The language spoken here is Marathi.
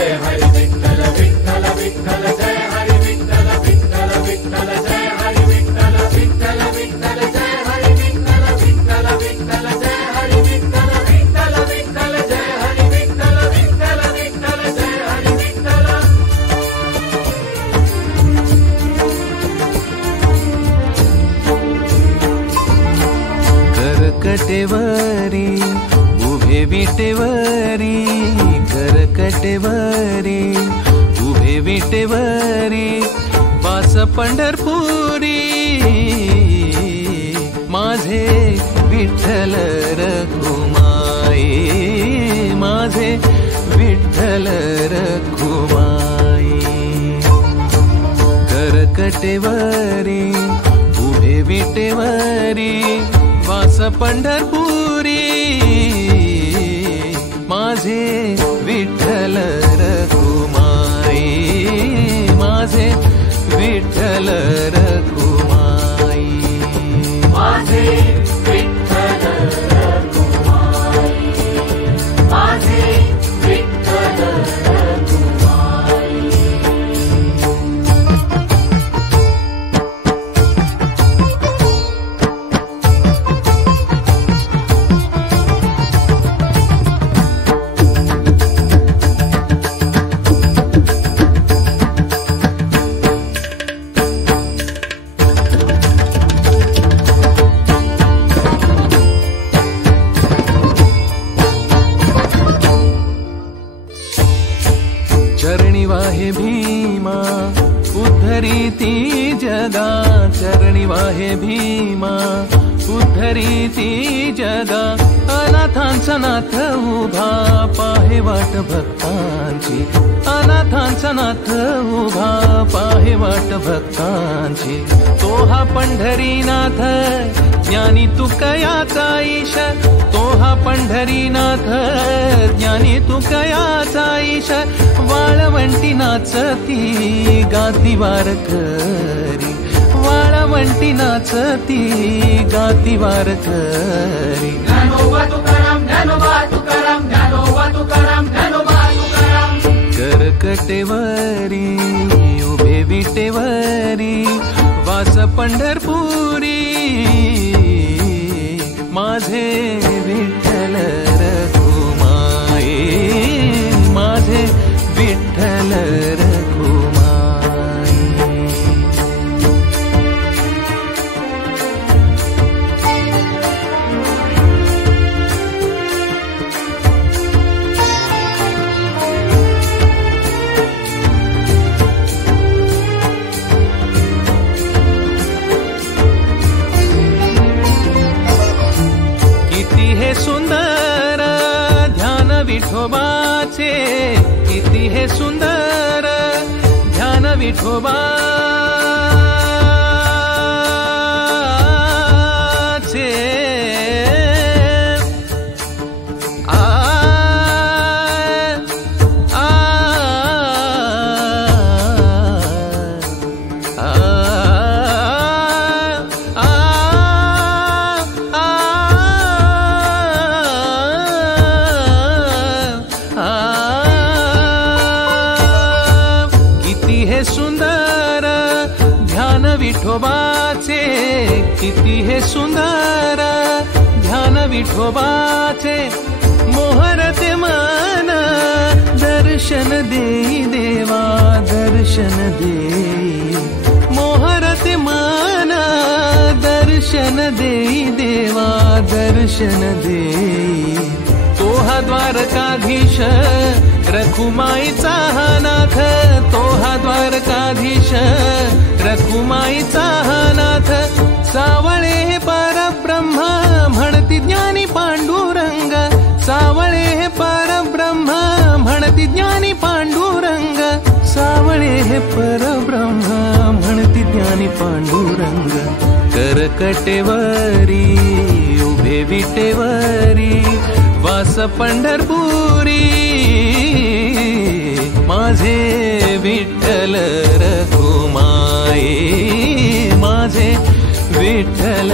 जय हरी विठ्ठल विठ्ठल विठ्ठल जय हरी विठ्ठल विठ्ठल विठ्ठल जय हरी विठ्ठल विठ्ठल विठ्ठल जय हरी विठ्ठल विठ्ठल विठ्ठल जय हरी विठ्ठल विठ्ठल विठ्ठल जय हरी विठ्ठल विठ्ठल विठ्ठल जय हरी विठ्ठल। करकटेवरी उभे विटेवरी, करकटेवरी उभे विटेवरी, वास पंढरपुरी माझे विठ्ठल रखुमाई, माझे विठ्ठल रखुमाई। करकटेवरी उभे विटेवरी, वास पंढरपुरी माझे विठ्ठल रखुमाई, माझे विठ्ठल रखुमाई, माझे विठ्ठल रखुमाई, माझे विठ्ठल रखुमाई। चरणी वाहे भीमा उद्धरीती जगा, चरणी वाहे भीमा उद्धरीती जगा, अनाथांचा नाथ उभा पाहे वाट भक्तांची, अनाथांचा नाथ उभा पाहे वाट भक्तांची। तो हा पंढरीनाथ ज्ञानी तुकयाचा ईश, तो हा पंढरीनाथ ज्ञानी तुकयाचा ईश, वाळवंटी नाचती गाती वारकरी, वाळवंटी नाचती गाती वारकरी। ज्ञानोबा तुकाराम, ज्ञानोबा तुकाराम, ज्ञानोबा तुकाराम, ज्ञानोबा तुकाराम। करकटेवरी उभे विटेवरी, वास पंढरपुरी माझे विठ्ठल रखुमाई, माझे विठ्ठल रखुमाई। किती हे सुंदर ध्यान विठोबाचे, किती हे सुंदर ध्यान विठोबाचे। आ आ सुंदर ध्यान विठोबाचे, किती हे सुंदर ध्यान विठोबाचे। मोहरते मन दर्शन देई देवा, दर्शन देई, मोहरते मन दर्शन देई देवा, दर्शन देई। तो हा द्वारकाधीश रखुमाईचा हा नाथ, तो हा द्वारकाधीश रखुमाईचा हा नाथ। सावळे हे परब्रह्म म्हणती ज्ञानी पांडुरंग, सावळे हे परब्रह्म म्हणती ज्ञानी पांडुरंग, सावळे हे परब्रह्म म्हणती ज्ञानी पांडुरंग। करकटेवरी उभे विटेवरी, वास पंढरपुरी माझे विठ्ठल रखुमाई, माझे विठ्ठल